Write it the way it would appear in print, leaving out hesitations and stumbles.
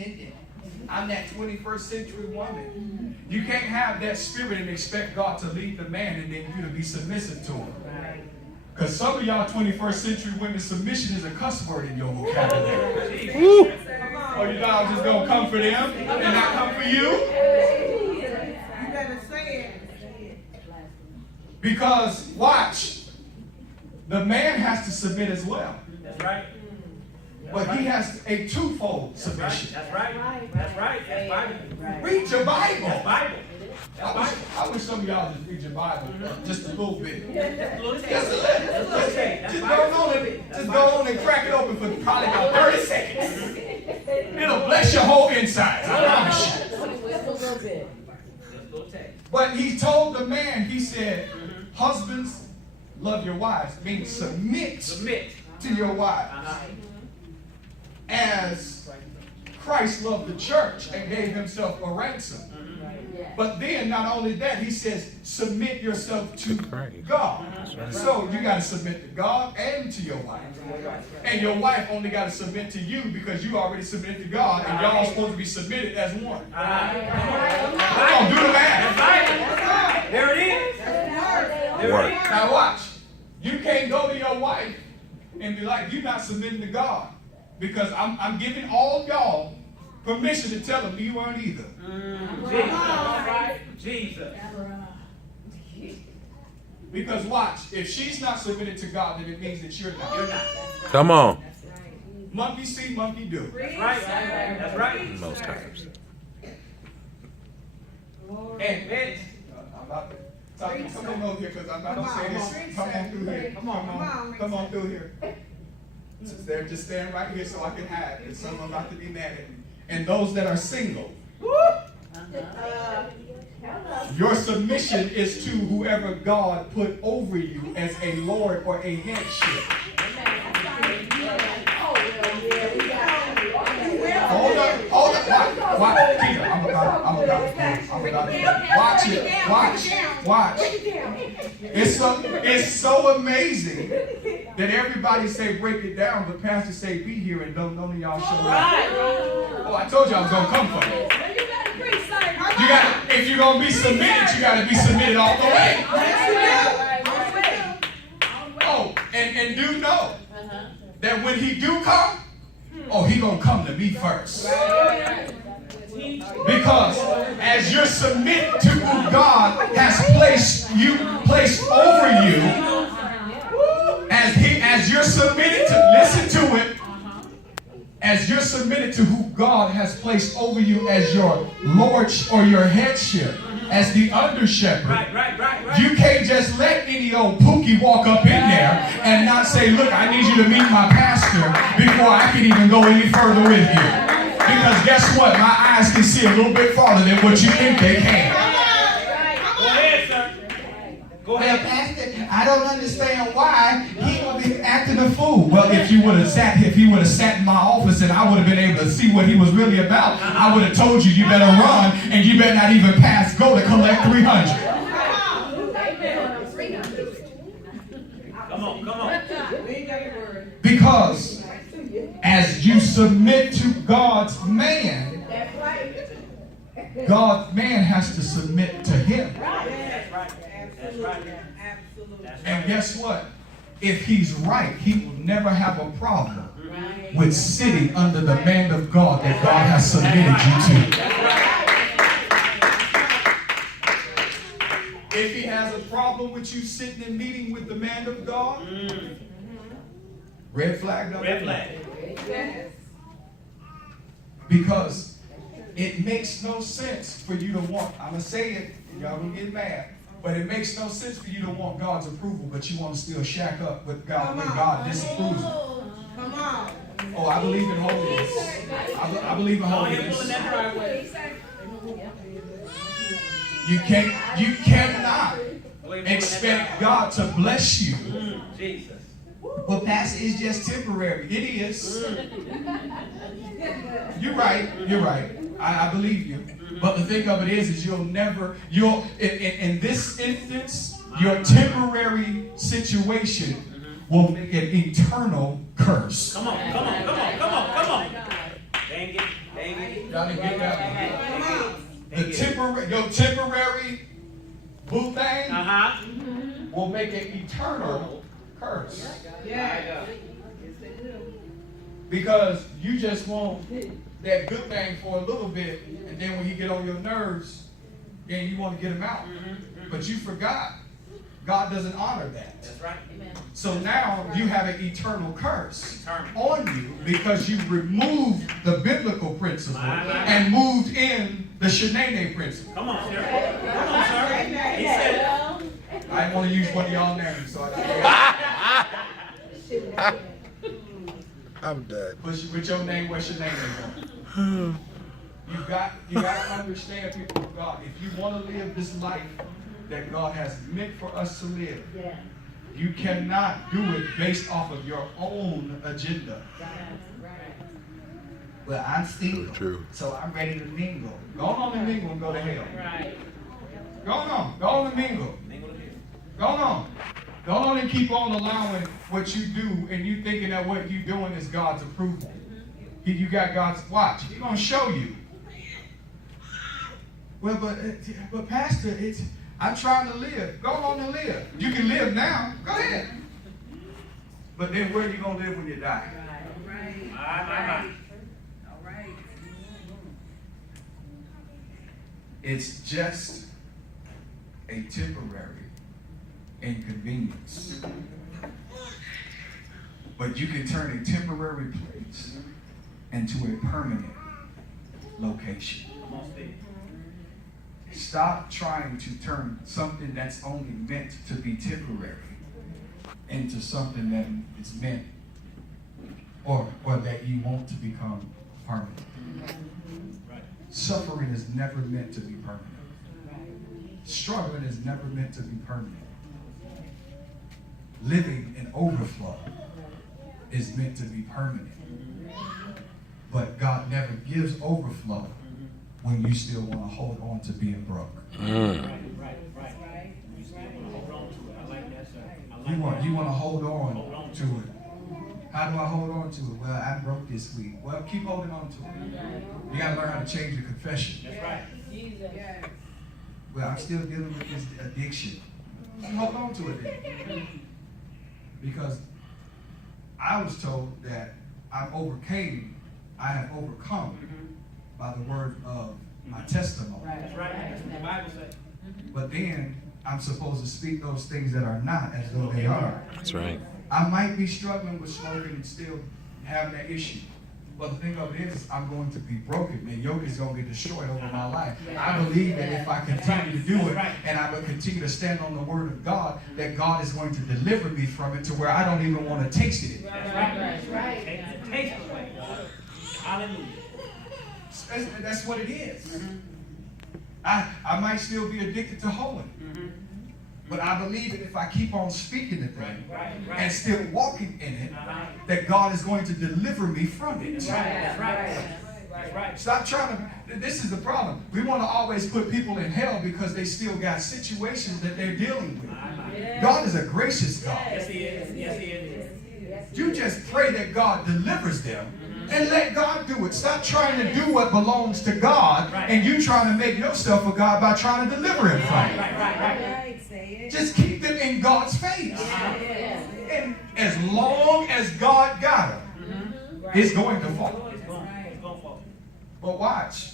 I'm that 21st century woman. You can't have that spirit and expect God to lead the man and then you to be submissive to him. Because some of y'all 21st century women, submission is a cuss word in your vocabulary. Oh, you know I'm just going to come for them and not come for you? You better say it. Because, watch, the man has to submit as well. That's right. But he has a twofold submission. That's right. That's right. That's Bible. Read your Bible. That's Bible. I wish some of y'all just read your Bible just a little bit. Just a little taste. Just a little. Just go on and crack it open for probably about 30 seconds. It'll bless your whole insides, I promise you. But he told the man, he said, husbands, love your wives. Means submit to your wives. As Christ loved the church and gave himself a ransom. But then, not only that, he says, submit yourself to God. So you got to submit to God and to your wife. And your wife only got to submit to you because you already submitted to God, and y'all supposed to be submitted as one. Come on, do the math. There it is. There it is. Now watch. You can't go to your wife and be like, you're not submitting to God. Because I'm giving all y'all permission to tell them you weren't either. Jesus. Because watch, if she's not submitted to God, then it means that you're not. You're not. Come on. Monkey see, monkey do. That's right. That's right. Most times. And I'm about to come on over here because I'm about to say this. Come on through here. Come on through here. They're just standing right here so I can hide. And some are about to be mad at me. And those that are single, your submission is to whoever God put over you as a Lord or a headship. Hold up. Watch. Peter, I'm about to watch. It's so amazing that everybody say break it down, but pastor say be here, and none of y'all show up. Oh, I told you I was gonna come for you. If you're gonna be submitted, you gotta be submitted all the way. Oh, and do know that when he do come, he gonna come to me first. Because as you're submitted to who God has placed over you, as you're submitted to, listen to it, as you're submitted to who God has placed over you as your Lord or your headship, as the under shepherd, you can't just let any old pookie walk up in there and not say, look, I need you to meet my pastor before I can even go any further with you. Because guess what? My eyes can see a little bit farther than what you think they can. Go ahead, sir. Go ahead. Well, Pastor, I don't understand why he would be acting a fool. Well, if he would have sat in my office and I would have been able to see what he was really about, I would have told you, you better run and you better not even pass go to collect 300. Come on. Because as you submit to God's man, God's man has to submit to him. That's right. And guess what? If he's right, he will never have a problem with sitting under the man of God that God has submitted you to. If he has a problem with you sitting and meeting with the man of God, red flag. Red flag. Because it makes no sense for you to want, I'm going to say it, and y'all going to get mad, but it makes no sense for you to want God's approval, but you want to still shack up with God when God disapproves it. Come on. Oh, I believe in holiness. I believe in holiness. You cannot expect God to bless you. Jesus. Well, Pastor, it's just temporary. It is. You're right. I believe you. But the thing of it is you'll in this instance, your temporary situation will make an eternal curse. Come on. Dang it. Y'all didn't get that one. Come on. Your temporary boo thing Uh-huh. will make an eternal curse. Yeah. Because you just want that good thing for a little bit, and then when he get on your nerves, then you want to get him out. But you forgot, God doesn't honor that. That's right. So now you have an eternal curse Eternal. on you because you removed the biblical principle My. and moved in the Shanae principle. Come on, sir. Come on, sir. He said it. I didn't want to use one of y'all names, so I I'm done. put your name where Shanae is on. You got to understand, people of God, if you want to live this life that God has meant for us to live, you cannot do it based off of your own agenda. Well, I'm single, True. so I'm ready to mingle. Go on and mingle and go to hell. Go on and mingle. Go on. Go on and keep on allowing what you do, and you thinking that what you doing is God's approval. You got God's watch. He's gonna show you. Well, but Pastor, I'm trying to live. Go on and live. You can live now. Go ahead. But then where are you gonna live when you die? My. It's just a temporary inconvenience. But you can turn a temporary place into a permanent location. Come on, Steve. Stop trying to turn something that's only meant to be temporary into something that is meant or that you want to become permanent. Suffering is never meant to be permanent. Struggling is never meant to be permanent. Living in overflow is meant to be permanent. But God never gives overflow when you still want to hold on to being broke. Right. You still want to hold on to it. I like that, sir. You want to hold on to it. How do I hold on to it? Well, I broke this week. Well, keep holding on to it. You got to learn how to change your confession. That's right. Well, I'm still dealing with this addiction. Hold on to it then. Because I was told that I have overcome by the word of my testimony. That's right. That's what the Bible says. But then I'm supposed to speak those things that are not as though they are. That's right. I might be struggling with smoking and still have that issue. But the thing of it is, I'm going to be broken. The yoke is going to get destroyed over my life. I believe that if I continue to do it and I will continue to stand on the word of God, that God is going to deliver me from it to where I don't even want to taste it. That's right. Taste the way. Hallelujah. That's what it is. I might still be addicted to hoeing. But I believe that if I keep on speaking the thing and still walking in it, that God is going to deliver me from it. That's right. Stop trying to, this is the problem. We want to always put people in hell because they still got situations that they're dealing with. God is a gracious God. Yes, he is. Yes, he is. You just pray that God delivers them and let God do it. Stop trying to do what belongs to God and you trying to make yourself a God by trying to deliver him from it. Right. Just keep them in God's face. And as long as God got them, it's going to fall. It's going to fall. But watch.